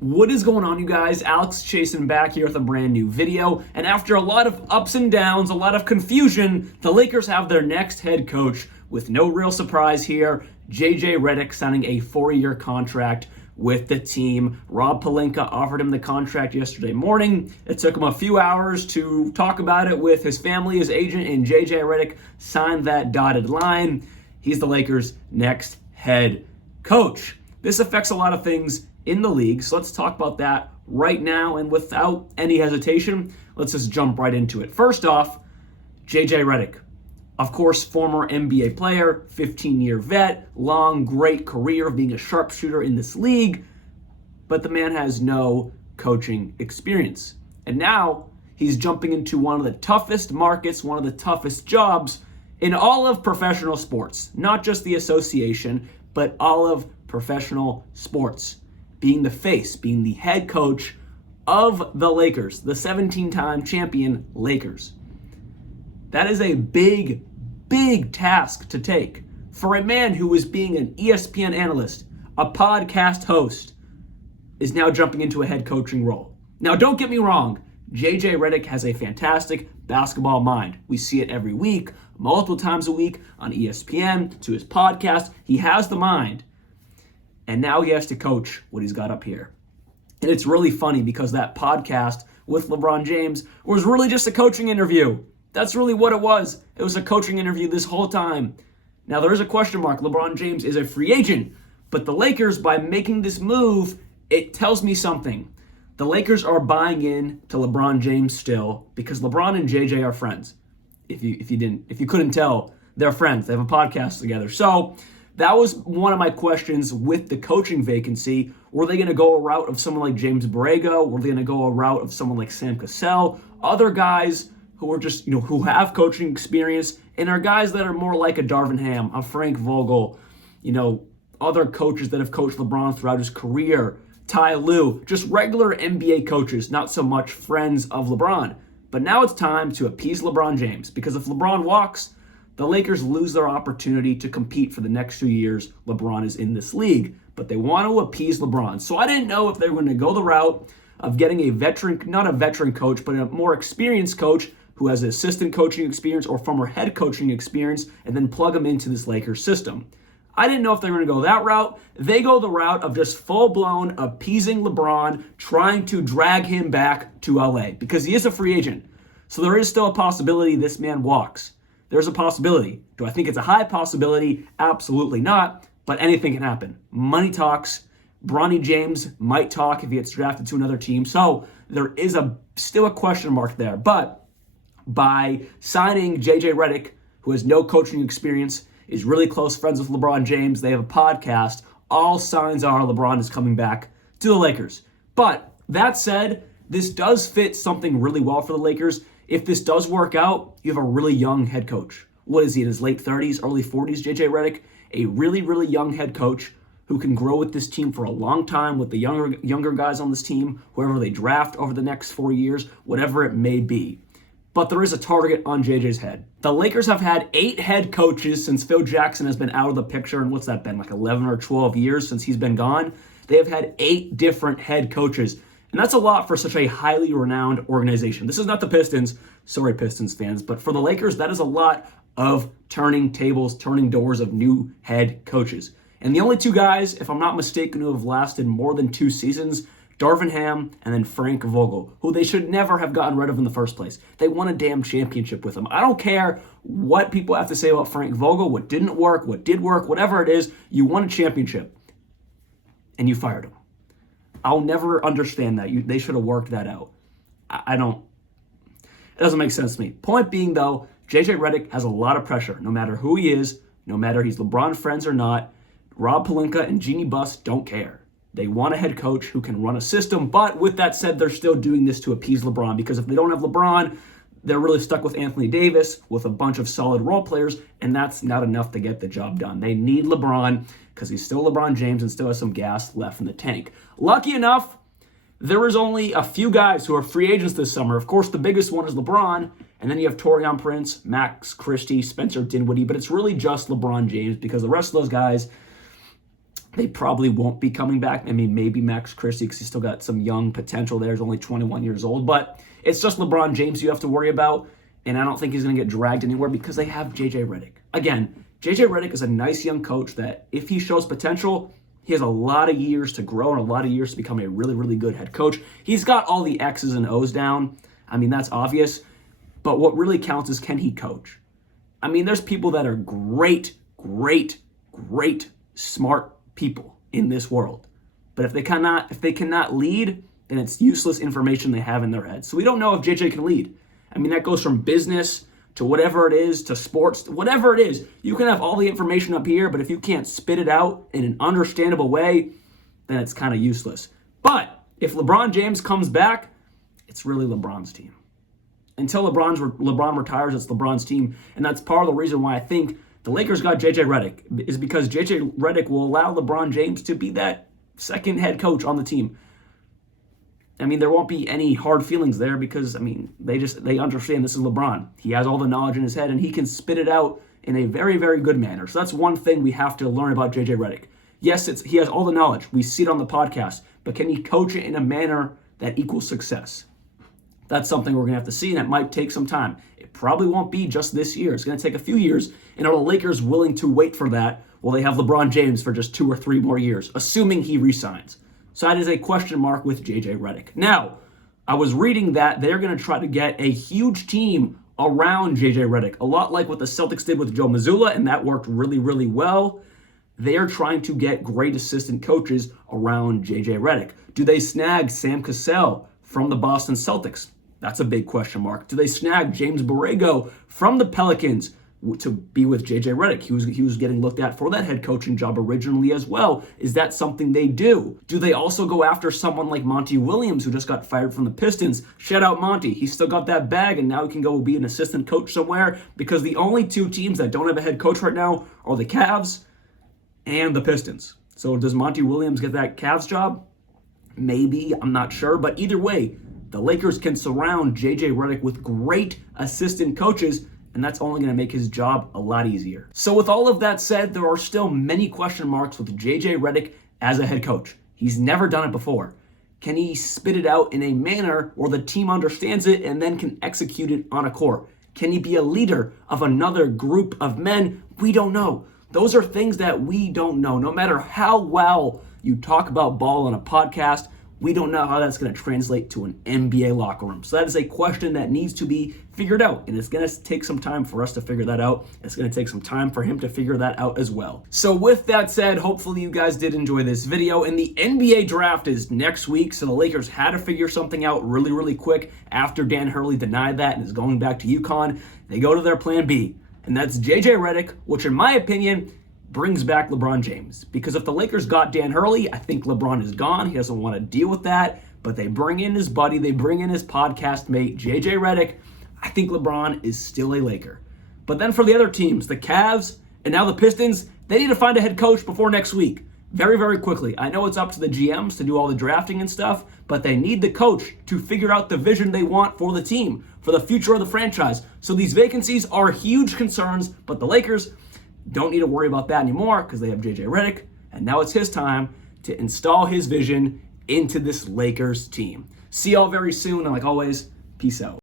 What is going on, you guys? Alex Chasen back here with a brand new video. And after a lot of ups and downs, a lot of confusion, the Lakers have their next head coach with no real surprise here. JJ Redick signing a 4-year contract with the team. Rob Pelinka offered him the contract yesterday morning. It took him a few hours to talk about it with his family, his agent, and JJ Redick signed that dotted line. He's the Lakers' next head coach. This affects a lot of things in the league, so let's talk about that right now, and without any hesitation, let's just jump right into it. First off, JJ Redick, of course, former NBA player, 15-year vet, long, great career of being a sharpshooter in this league, but the man has no coaching experience. And now he's jumping into one of the toughest markets, one of the toughest jobs in all of professional sports, not just the association, but all of professional sports. Being the face, being the head coach of the Lakers, the 17-time champion Lakers. That is a big, big task to take for a man who was being an ESPN analyst, a podcast host, is now jumping into a head coaching role. Now, don't get me wrong, JJ Redick has a fantastic basketball mind. We see it every week, multiple times a week on ESPN, to his podcast. He has the mind. And now he has to coach what he's got up here. And it's really funny because that podcast with LeBron James was really just a coaching interview. That's really what it was. It was a coaching interview this whole time. Now, there is a question mark. LeBron James is a free agent. But the Lakers, by making this move, it tells me something. The Lakers are buying in to LeBron James still because LeBron and JJ are friends. If you couldn't tell, they're friends. They have a podcast together. So that was one of my questions with the coaching vacancy. Were they going to go a route of someone like James Borrego? Were they going to go a route of someone like Sam Cassell? Other guys who are just, who have coaching experience and are guys that are more like a Darvin Ham, a Frank Vogel, other coaches that have coached LeBron throughout his career, Ty Lue, just regular NBA coaches, not so much friends of LeBron. But now it's time to appease LeBron James, because if LeBron walks, the Lakers lose their opportunity to compete for the next 2 years LeBron is in this league. But they want to appease LeBron. So I didn't know if they were going to go the route of getting a veteran, not a veteran coach, but a more experienced coach who has assistant coaching experience or former head coaching experience, and then plug him into this Lakers system. I didn't know if they were going to go that route. They go the route of just full-blown appeasing LeBron, trying to drag him back to LA, because he is a free agent. So there is still a possibility this man walks. There's a possibility. Do I think it's a high possibility? Absolutely not, but anything can happen. Money talks. Bronny James might talk if he gets drafted to another team. So there is still a question mark there. But by signing JJ Redick, who has no coaching experience, is really close friends with LeBron James, they have a podcast, all signs are LeBron is coming back to the Lakers. But that said, this does fit something really well for the Lakers. If this does work out, you have a really young head coach. What is he, in his late 30s, early 40s, JJ Redick? A really, really young head coach who can grow with this team for a long time, with the younger guys on this team, whoever they draft over the next 4 years, whatever it may be. But there is a target on JJ's head. The Lakers have had 8 head coaches since Phil Jackson has been out of the picture, and what's that been, like 11 or 12 years since he's been gone? They have had 8 different head coaches. And that's a lot for such a highly renowned organization. This is not the Pistons, sorry Pistons fans, but for the Lakers, that is a lot of turning tables, turning doors of new head coaches. And the only 2 guys, if I'm not mistaken, who have lasted more than 2 seasons, Darvin Ham and then Frank Vogel, who they should never have gotten rid of in the first place. They won a damn championship with him. I don't care what people have to say about Frank Vogel, what didn't work, what did work, whatever it is, you won a championship and you fired him. I'll never understand that. They should have worked that out. It doesn't make sense to me. Point being, though, JJ Redick has a lot of pressure, no matter who he is, no matter he's LeBron friends or not. Rob Pelinka and Jeanie Buss don't care. They want a head coach who can run a system, but with that said, they're still doing this to appease LeBron, because if they don't have LeBron, they're really stuck with Anthony Davis, with a bunch of solid role players, and that's not enough to get the job done. They need LeBron because he's still LeBron James and still has some gas left in the tank. Lucky enough, there is only a few guys who are free agents this summer. Of course, the biggest one is LeBron, and then you have Taurean Prince, Max Christie, Spencer Dinwiddie, but it's really just LeBron James, because the rest of those guys, They probably won't be coming back. I mean, maybe Max Christie, because he's still got some young potential there. He's only 21 years old. But it's just LeBron James you have to worry about. And I don't think he's going to get dragged anywhere because they have JJ Redick. Again, JJ Redick is a nice young coach that if he shows potential, he has a lot of years to grow and a lot of years to become a really, really good head coach. He's got all the X's and O's down. I mean, that's obvious. But what really counts is, can he coach? I mean, there's people that are great, smart people in this world. But if they cannot lead, then it's useless information they have in their head. So we don't know if JJ can lead. I mean, that goes from business to whatever it is, to sports, whatever it is. You can have all the information up here, but if you can't spit it out in an understandable way, then it's kind of useless. But if LeBron James comes back, it's really LeBron's team. Until LeBron retires, it's LeBron's team. And that's part of the reason why I think the Lakers got JJ Redick, is because JJ Redick will allow LeBron James to be that second head coach on the team. I mean, there won't be any hard feelings there because, I mean, they understand this is LeBron. He has all the knowledge in his head, and he can spit it out in a very, very good manner. So that's one thing we have to learn about JJ Redick. Yes, he has all the knowledge. We see it on the podcast. But can he coach it in a manner that equals success? That's something we're going to have to see, and it might take some time. It probably won't be just this year. It's going to take a few years, and are the Lakers willing to wait for that? Will they have LeBron James for just 2 or 3 more years, assuming he resigns? So that is a question mark with JJ Redick. Now, I was reading that they're going to try to get a huge team around JJ Redick, a lot like what the Celtics did with Joe Mazzulla, and that worked really, really well. They are trying to get great assistant coaches around JJ Redick. Do they snag Sam Cassell from the Boston Celtics? That's a big question mark. Do they snag James Borrego from the Pelicans to be with JJ Redick? He was getting looked at for that head coaching job originally as well. Is that something they do? Do they also go after someone like Monty Williams, who just got fired from the Pistons? Shout out Monty. He's still got that bag, and now he can go be an assistant coach somewhere, because the only 2 teams that don't have a head coach right now are the Cavs and the Pistons. So does Monty Williams get that Cavs job? Maybe. I'm not sure. But either way, the Lakers can surround JJ Redick with great assistant coaches, and that's only going to make his job a lot easier. So with all of that said, there are still many question marks with JJ Redick as a head coach. He's never done it before. Can he spit it out in a manner where the team understands it and then can execute it on a court? Can he be a leader of another group of men? We don't know. Those are things that we don't know. No matter how well you talk about ball on a podcast, we don't know how that's going to translate to an NBA locker room. So that is a question that needs to be figured out, and it's going to take some time for us to figure that out. It's going to take some time for him to figure that out as well. So with that said, hopefully you guys did enjoy this video, and the NBA draft is next week, so the Lakers had to figure something out really, really quick after Dan Hurley denied that and is going back to UConn. They go to their plan B, and that's JJ Redick, which in my opinion brings back LeBron James. Because if the Lakers got Dan Hurley, I think LeBron is gone. He doesn't want to deal with that. But they bring in his buddy, they bring in his podcast mate, JJ Redick. I think LeBron is still a Laker. But then for the other teams, the Cavs and now the Pistons, they need to find a head coach before next week. Very, very quickly. I know it's up to the GMs to do all the drafting and stuff, but they need the coach to figure out the vision they want for the team, for the future of the franchise. So these vacancies are huge concerns, but the Lakers don't need to worry about that anymore because they have JJ Redick, and now it's his time to install his vision into this Lakers team. See y'all very soon, and like always, peace out.